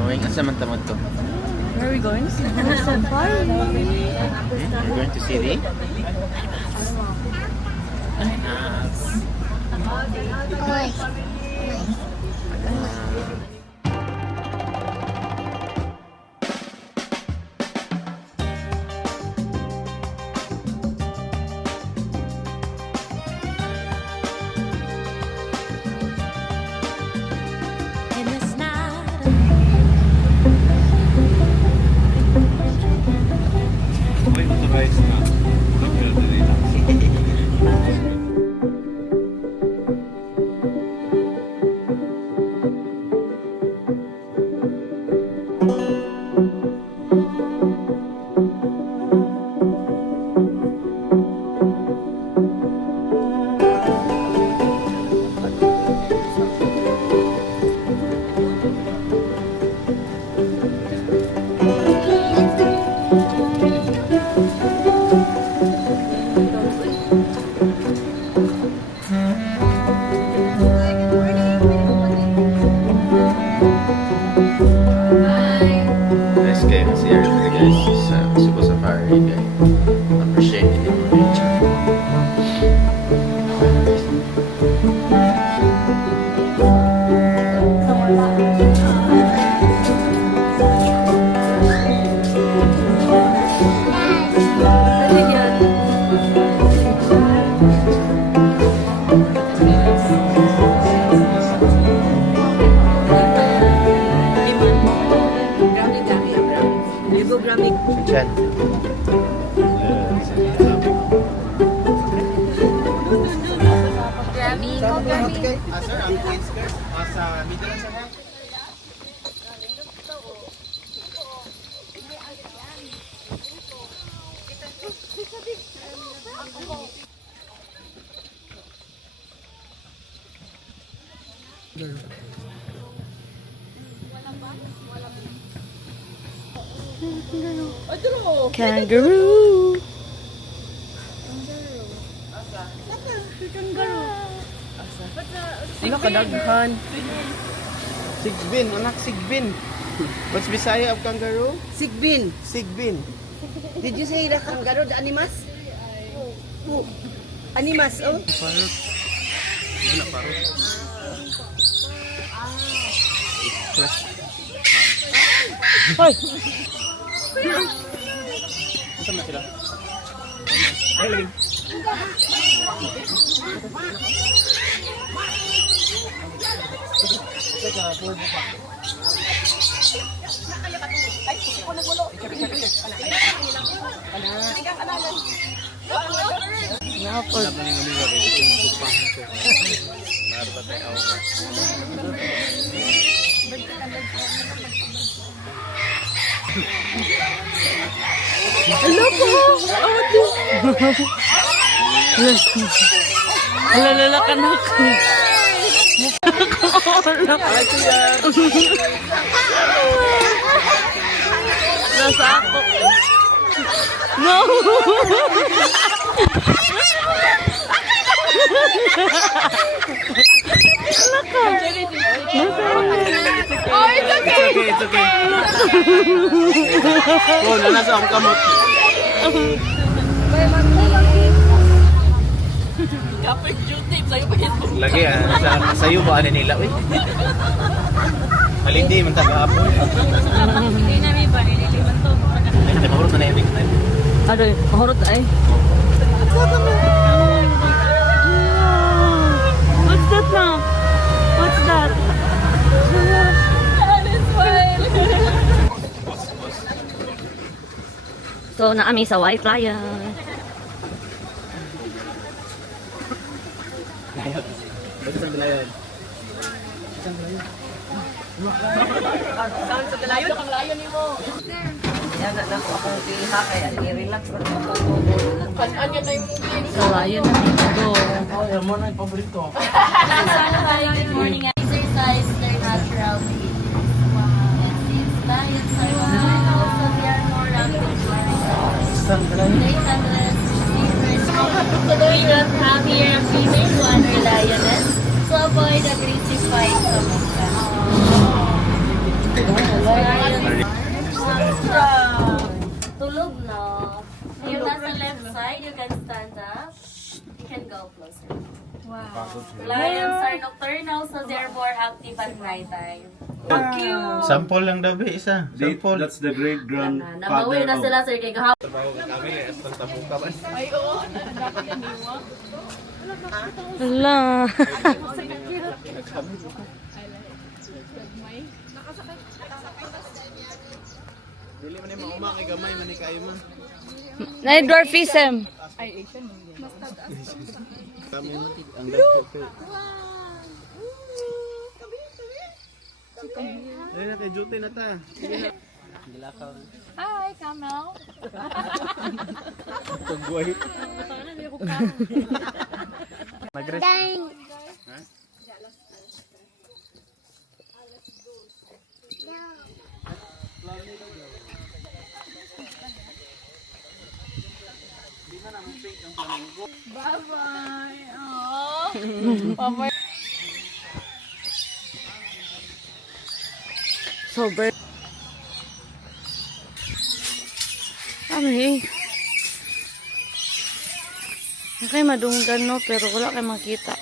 Going asa man tamad to? Where are we going? Safari. We're going to see the nice guy kasi everybody guys sa Cebu Safari guy. Appreciate it in nature. Diyan. Sir, ang kids skirt sa middle sa ha. Kangaroo. Ano kadaghan? Sigbin, anak Sigbin. What's Bisaya of kangaroo? Sigbin. Sigbin. Did you say the kangaroo, the animas? Oh. Animas, oh? Parot. Wala parot. Hoy. Ito na sila. Ay, lagi. Teka, pwede pa. Hello po. Lalala ka na ako. Nasa ako. No. Oh, it's okay. It's okay. Oh, nasa ang kamot. Kapit YouTube sa'yo pa ito. Lagi sayo ba ano nila? Uy. Malindi man taga-apon. Hindi namin ba? Nililiman to. Ay, nakapahurot na yung time. Ano yun? Mahurot na eh. What's that now? What's that? So, naami sa White Lion. Ba't saan galayan? Saan sa galayon? Ang layon ni mo. Yan na ako akong iha kaya i-relax ko. Kan-anya na yung so, ayun na dito. Oh, yan mo na yung paborito. Good morning. Exercise their natural being. And since lions are wild, so they are more active. They can less receivers. We don't have here a female one or lioness, so avoid aggressive fights among them. Tulog na. Yung nasa left side, you can stand up. You can go closer. Wow. Lions are nocturnal, so they're more active at night time. Sample lang daw, be, isa. Sample. That's the great Nabawi na grandfather sila, sir, kay kahapon. Hala. Dili man yung mauma kay gamay man ni kayo man. Na-dwarfism. Kami ang dagko kay. Dili na kay duty na ta. Gilakaw. Hi, Camel. Tugway. Nagres. Sober. Ano eh? Okay, madunggan no, pero wala kayo makita.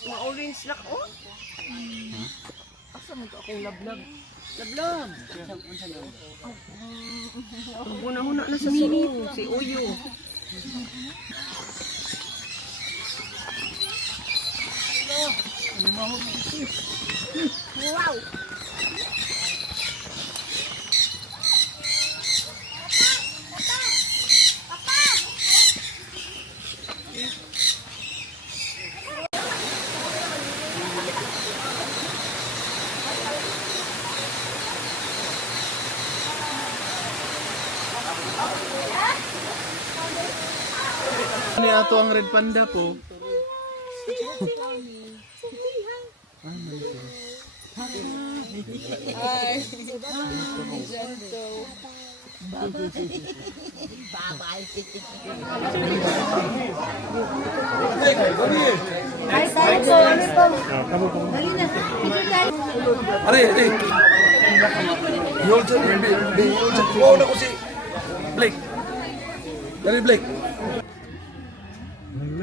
Ma-orange lock, oh. Asa mo to akong lablab? Lablab! Ang huna-huna na sa suo, si Uyo. Wow! Ano ato ang red panda po?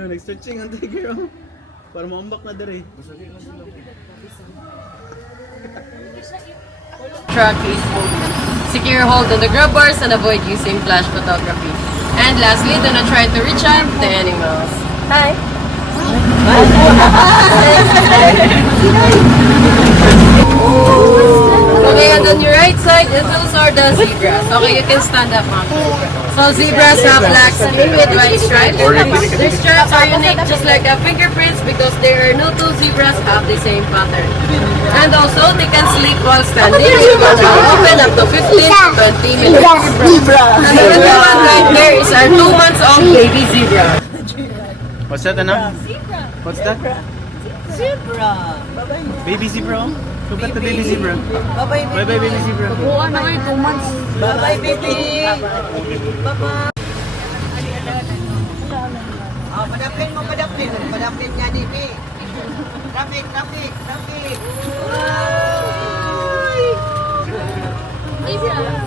Nag-stretching ang tiger oh. Para maambak na dere. Truck is secure hold on the grab bars and avoid using flash photography. And lastly, do not try to reach out the animals. Hi! Okay, and on your right side, those are the zebras. Okay, you can stand up, ma'am. So zebras have black skin with white stripes. Their stripes are unique, just like the fingerprints, because there are no two zebras have the same pattern. And also, they can sleep while standing. It will open up to 15 to 20 minutes. And the middle one right there is our 2 months old baby zebra. What's that, Anna? What's that? Zebra! Baby zebra? Look at the baby zebra. Bye-bye, Bye bye baby zebra. Oo, ano eh, 2 months. Bye-bye, baby! Bye-bye! Oh, padapin mo, padapin. Padapin niya, Dibi. Traffic, traffic, traffic.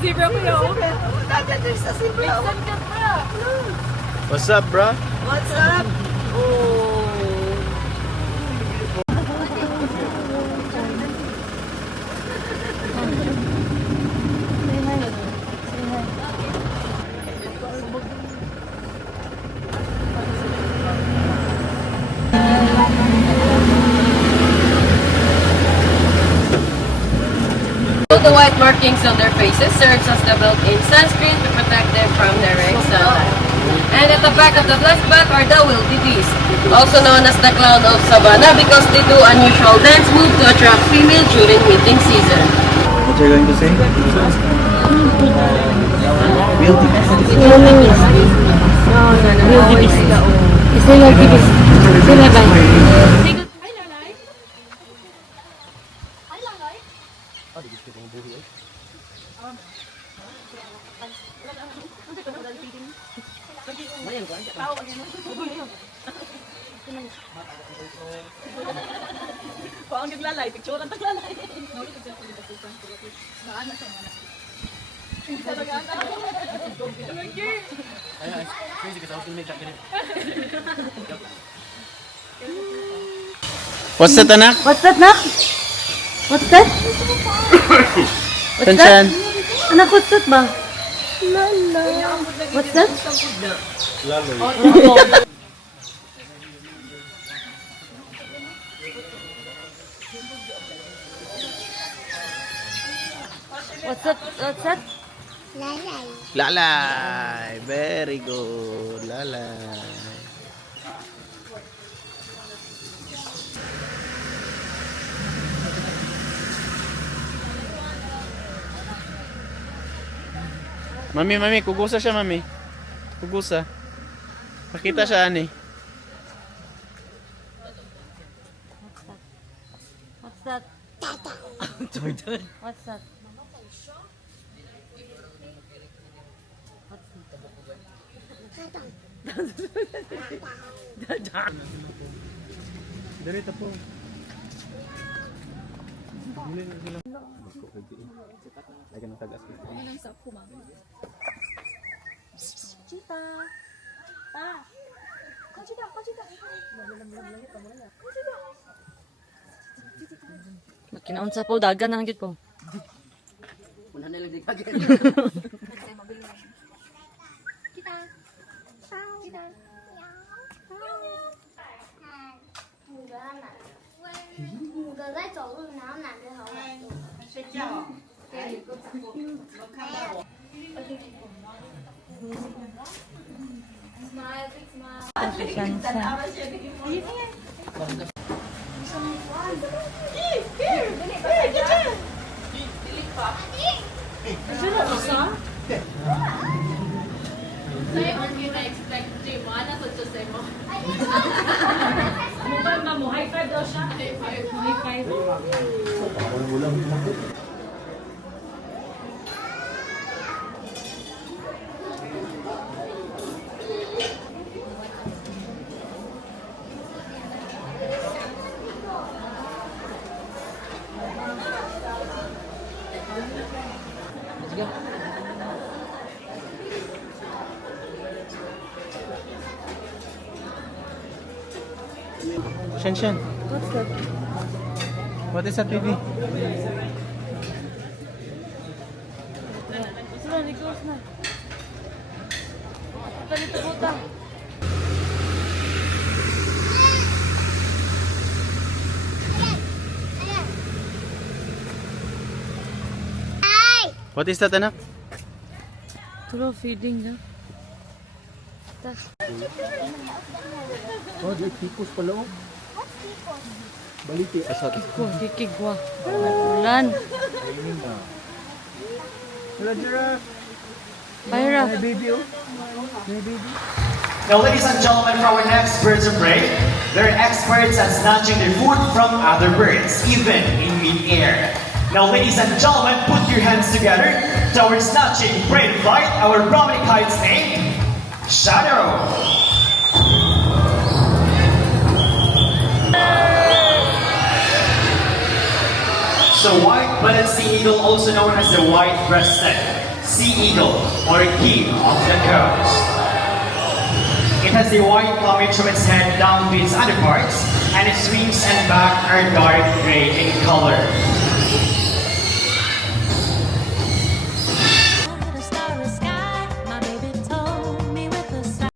Zebra ko yun. There's a zebra. What's up, bro? What's up? Oh. The white markings on their faces serves as the built-in sunscreen to protect them from direct sunlight. And at the back of the black bat are the wildebeest, also known as the clown of savanna because they do unusual dance move to attract female during mating season. you're going to say? What's that, anak? What's that, nak? What's that? Tansyan. Anak, what's that ba? Lala. What's that? What's that? What's that? Lalay. Very good. Lalay. Mami, kugusa siya, mami. Kugusa. Pakita siya, ani. What's that? What's that? Dito po. Kinaunsa po, dagan na lang po. Shen. What's that? What is that, baby? Sila, Nicholas na. Dito, buta. What is that, anak? Tulo feeding na. Oh, di tipos pala, oh. Baliti. Asat. Kikigwa. Ulan. Hello, giraffe. Pyra. Hi, baby, oh. Hi, baby. Now, ladies and gentlemen, for our next birds of prey, they're experts at snatching their food from other birds, even in mid-air. Now, ladies and gentlemen, put your hands together towards snatching prey flight, our Brahminic kite's name, Shadow. So white-bellied sea eagle, also known as the white-breasted sea eagle or king of the coast. It has the white plumage from its head down to its underparts, and its wings and back are dark gray in color.